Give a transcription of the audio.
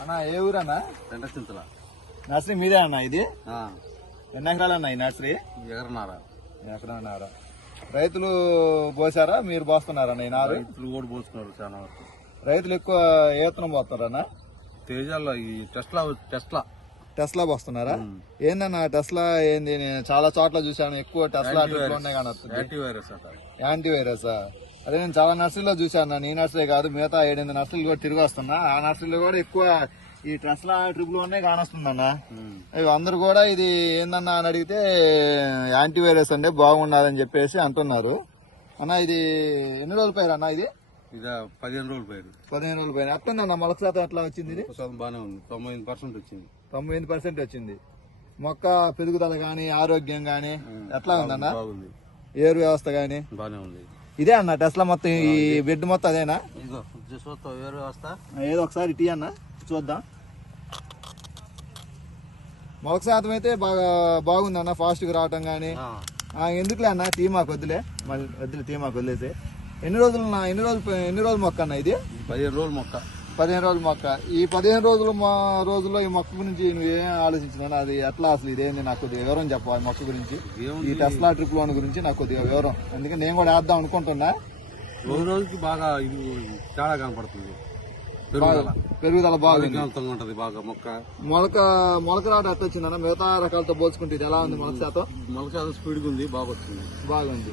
అన్నా ఏ ఊరన్నా? రెండచింతల నర్సరీ మీదే అన్న ఇది? ఎన్ని ఎకరాలు అన్న ఈ నర్సరీ? ఎకరన్నారా. రైతులు పోసారా మీరు పోస్తున్నారన్న ఈ నారు? రైతులు కూడా పోస్తున్నారు చాలా వరకు. రైతులు ఎక్కువ ఏ విత్తనం పోస్తున్నారన్నా? తేజాల్లో ఈ టెస్లా పోస్తున్నారా? ఏందన్నా టెస్లా ఏంది? చాలా చోట్ల చూసాను ఎక్కువ టెస్లా ఉన్నాయి కానీ యాంటీవైరస్. అదే నేను చాలా నర్సరీలో చూసాను. నీ నర్సరీ కాదు, మిగతా 7-8 నర్సరీలు కూడా తిరిగి వస్తున్నా. ఆ నర్సరీలో కూడా ఎక్కువ ఈ టెస్లా ట్రిపుల్ ఉన్నాయి కానొస్తుందన్న. అందరు కూడా ఇది ఏందన్నా అని అడిగితే యాంటీవైరస్ అంటే బాగుండాలని చెప్పేసి అంటున్నారు. అన్న ఇది ఎన్ని రోజుల పైరు అన్న? ఇది 15 రోజుల పైరు. 15 రోజుల పైన. ఎట్లుందన్న మొలక శాతం ఎట్లా వచ్చింది? ఇది బాగానే ఉంది, 99% వచ్చింది. 99% వచ్చింది. మొక్క పెరుగుదల గాని ఆరోగ్యం గాని ఎట్లా ఉందన్న? ఏరు వ్యవస్థ గాని బాగానే ఉంది. ఇదే అన్న టెస్లా మొత్తం ఈ బెడ్ మొత్తం అదేనా? ఏరు వ్యవస్థ ఏదో ఒకసారి టీ అన్న చూద్దాం. మొలక శాతం అయితే బాగుంది అన్న, ఫాస్ట్ గా రావటం గానీ. ఎందుకులే అన్న టీ మాకు వద్దులే, మళ్ళీ వద్దులే టీ మాకు వదిలేసి. ఎన్ని రోజుల మొక్క అన్న ఇది? 15 రోజుల మొక్క. 15 రోజుల మొక్క. ఈ 15 రోజుల్లో ఈ మొక్క గురించి నువ్వేం ఆలోచించినా? అది ఎట్లా అసలు ఇదేంది నాకు కొద్దిగా వివరం చెప్పాలి మొక్క గురించి. ఈ టెస్లా ట్రిప్ లోన్ గురించి నాకు కొద్దిగా వివరం, అందుకని నేను కూడా వేద్దాం అనుకుంటున్నా. రోజుకి బాగా ఇది తేడా కనపడుతుంది, పెరుగుదల బాగుంది, బాగా మొక్క. మొలక రాట ఎట్లా వచ్చిందన్న మిగతా రకాలతో పోల్చుకుంటే? ఇది ఎలా ఉంది మొలక శాతం? మొలక శాతం స్పీడ్గా ఉంది, బాగుంది.